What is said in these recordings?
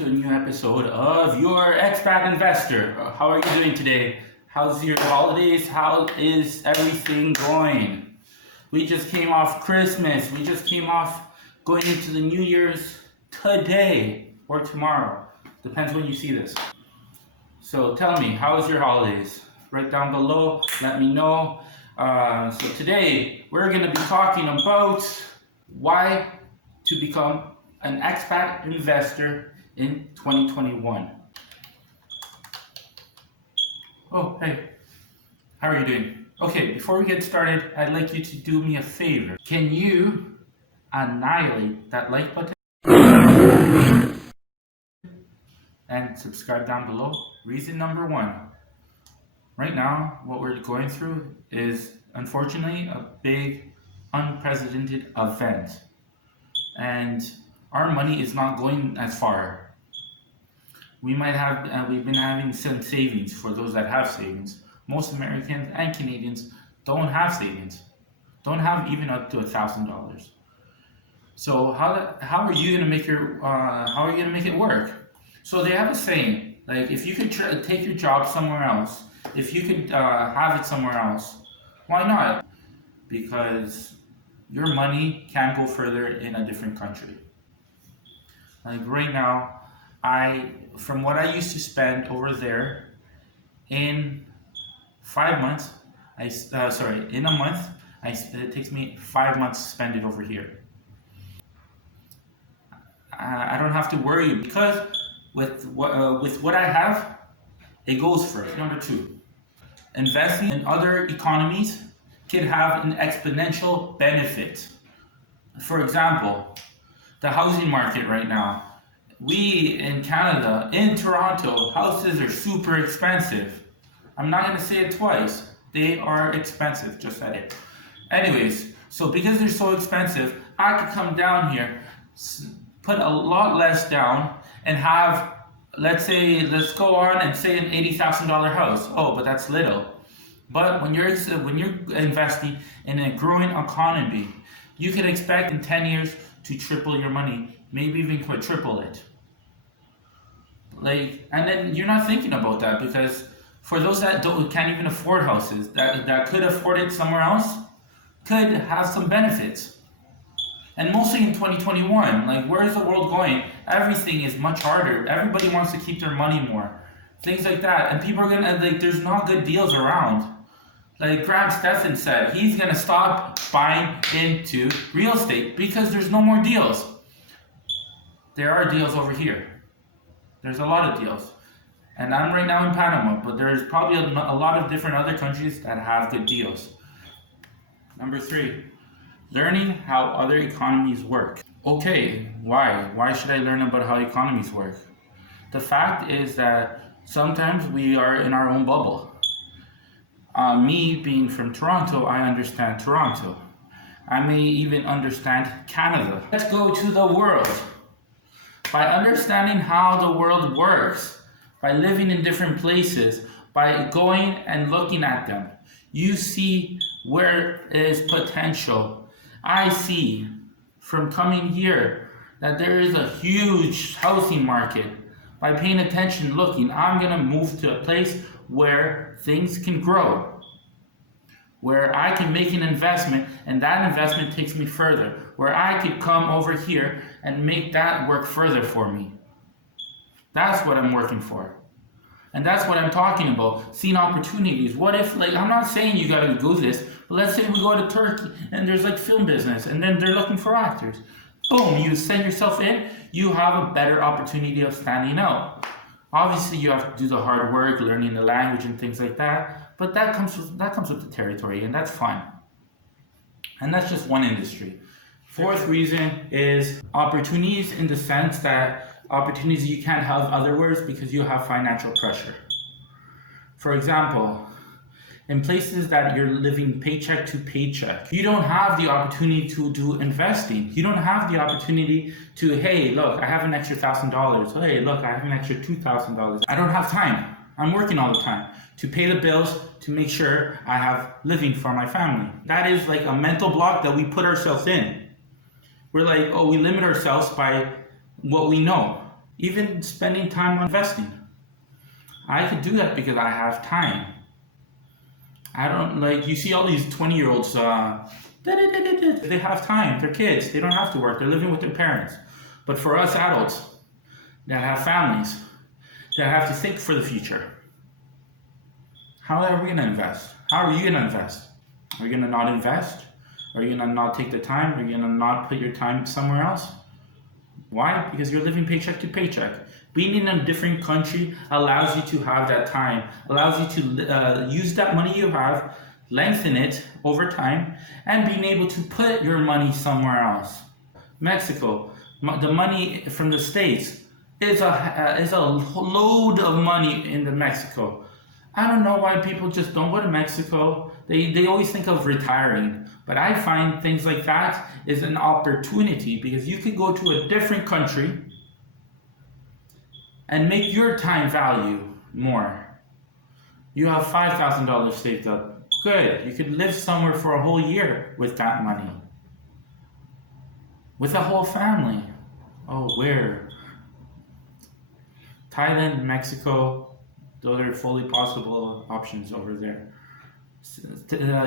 to a new episode of your Expat Investor. How are you doing today? How's your holidays? How is everything going? We just came off Christmas. We just came off going into the New Year's today or tomorrow. Depends when you see this. So tell me, how was your holidays? Write down below, let me know. So today we're going to be talking about why to become an expat investor in 2021. Oh, hey, how are you doing? Okay, before we get started, I'd like you to do me a favor. Can you annihilate that like button and subscribe down below? Reason number one. Right now, what we're going through is, unfortunately, a big, unprecedented event. And our money is not going as far. We might have, we've been having some savings for those that have savings. Most Americans and Canadians don't have savings. Don't have even up to $1,000. So how are you gonna make it work? So they have a saying, like if you could take your job somewhere else, if you could have it somewhere else, why not? Because your money can go further in a different country. Like right now, from what I used to spend over there, in 5 months, in a month, it takes me 5 months to spend it over here. I don't have to worry because with what I have, it goes first. Number two, investing in other economies can have an exponential benefit. For example, the housing market right now. We in Canada, in Toronto, houses are super expensive. I'm not going to say it twice. They are expensive, just said it. Anyways, so because they're so expensive, I could come down here, put a lot less down, and have, let's go on and say an $80,000 house. Oh, but that's little. But when you're investing in a growing economy, you can expect in 10 years to triple your money, maybe even quadruple it. And then you're not thinking about that because for those that can't even afford houses, that could afford it somewhere else, could have some benefits. And mostly in 2021, like where is the world going? Everything is much harder. Everybody wants to keep their money more. Things like that. And people are gonna, there's not good deals around. Like Graham Stephan said, he's gonna stop buying into real estate because there's no more deals. There are deals over here. There's a lot of deals. And I'm right now in Panama, but there's probably a lot of different other countries that have good deals. Number three, learning how other economies work. Okay, why? Why should I learn about how economies work? The fact is that sometimes we are in our own bubble. Me being from Toronto, I understand Toronto. I may even understand Canada. Let's go to the world. By understanding how the world works, by living in different places, by going and looking at them, you see where is potential. I see from coming here that there is a huge housing market. By paying attention, looking, I'm gonna move to a place where things can grow, where I can make an investment and that investment takes me further, where I could come over here and make that work further for me. That's what I'm working for. And that's what I'm talking about, seeing opportunities. What if, I'm not saying you gotta do this, but let's say we go to Turkey and there's film business and then they're looking for actors. Boom, you send yourself in, you have a better opportunity of standing out. Obviously you have to do the hard work, learning the language and things like that, but that comes with the territory and that's fine. And that's just one industry. Fourth reason is opportunities, in the sense that opportunities you can't have otherwise because you have financial pressure. For example, in places that you're living paycheck to paycheck, you don't have the opportunity to do investing. You don't have the opportunity to, hey, look, I have an extra $1,000. Hey, look, I have an extra $2,000. I don't have time. I'm working all the time to pay the bills, to make sure I have living for my family. That is like a mental block that we put ourselves in. We're like, oh, we limit ourselves by what we know. even spending time on investing. I could do that because I have time. I don't like, you see all these 20-year-olds, they have time, they're kids, they don't have to work, they're living with their parents. But for us adults that have families, that have to think for the future, how are we going to invest? How are you going to invest? Are you going to not invest? Are you going to not take the time? Are you going to not put your time somewhere else? Why? Because you're living paycheck to paycheck. Being in a different country allows you to have that time, allows you to use that money you have, lengthen it over time, and being able to put your money somewhere else. Mexico, the money from the States is a load of money in the Mexico. I don't know why people just don't go to Mexico. They always think of retiring. But I find things like that is an opportunity, because you could go to a different country and make your time value more. You have $5,000 saved up. Good. You could live somewhere for a whole year with that money. With a whole family. Oh, where? Thailand, Mexico, those are fully possible options over there.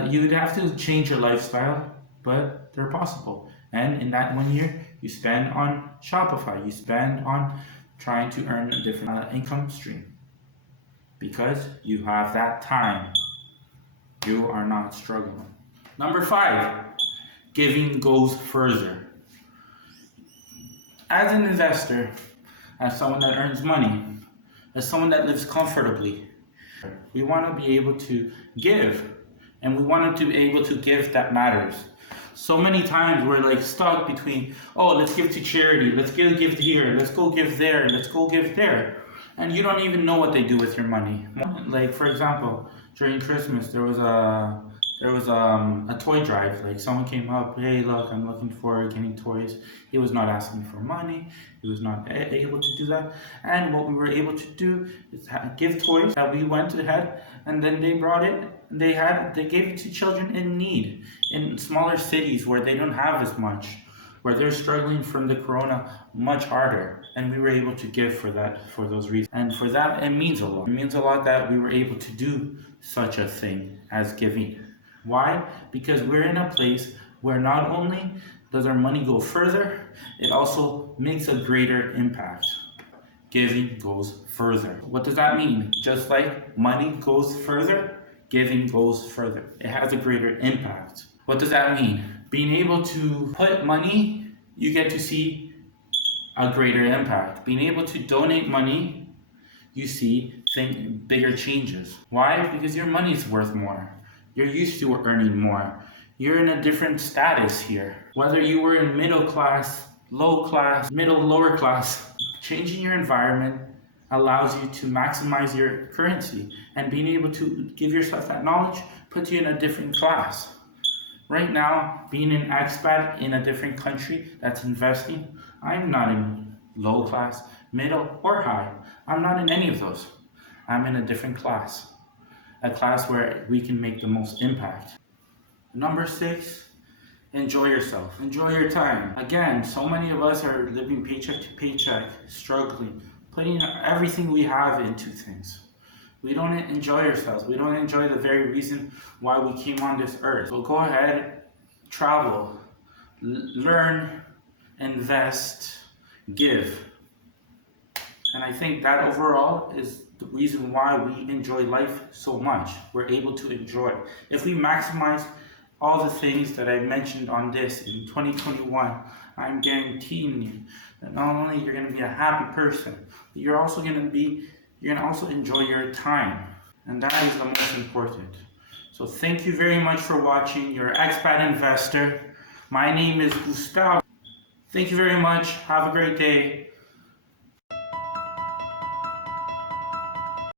You'd have to change your lifestyle, but they're possible. And in that 1 year, you spend on Shopify, you spend on trying to earn a different income stream, because you have that time. You are not struggling. Number 5, giving goes further. As an investor, as someone that earns money, as someone that lives comfortably, we want to be able to give, and we want to be able to give that matters. So many times we're like stuck between, oh, let's give to charity, let's give here, let's go give there, let's go give there. And you don't even know what they do with your money. Like, for example, during Christmas, there was a toy drive. Like, someone came up, hey, look, I'm looking for getting toys. He was not asking for money. He was not able to do that. And what we were able to do is give toys. We went ahead, and then they brought it. They gave it to children in need in smaller cities where they don't have as much, where they're struggling from the corona much harder. And we were able to give for those reasons. And for that, it means a lot. It means a lot that we were able to do such a thing as giving. Why? Because we're in a place where not only does our money go further, it also makes a greater impact. Giving goes further. What does that mean? Just like money goes further, giving goes further. It has a greater impact. What does that mean? Being able to put money, you get to see a greater impact. Being able to donate money, you see bigger changes. Why? Because your money is worth more. You're used to earning more. You're in a different status here. Whether you were in middle class, low class, middle, lower class, changing your environment allows you to maximize your currency, and being able to give yourself that knowledge puts you in a different class. Right now, being an expat in a different country that's investing, I'm not in low class, middle, or high. I'm not in any of those. I'm in a different class. A class where we can make the most impact. Number 6, enjoy yourself. Enjoy your time. Again, so many of us are living paycheck to paycheck, struggling, putting everything we have into things. We don't enjoy ourselves. We don't enjoy the very reason why we came on this earth. So go ahead, travel, learn, invest, give. And I think that overall is the reason why we enjoy life so much. We're able to enjoy. If we maximize all the things that I mentioned on this in 2021, I'm guaranteeing you that not only you're going to be a happy person, but you're going to also enjoy your time. And that is the most important. So thank you very much for watching your Expat Investor. My name is Gustavo. Thank you very much. Have a great day.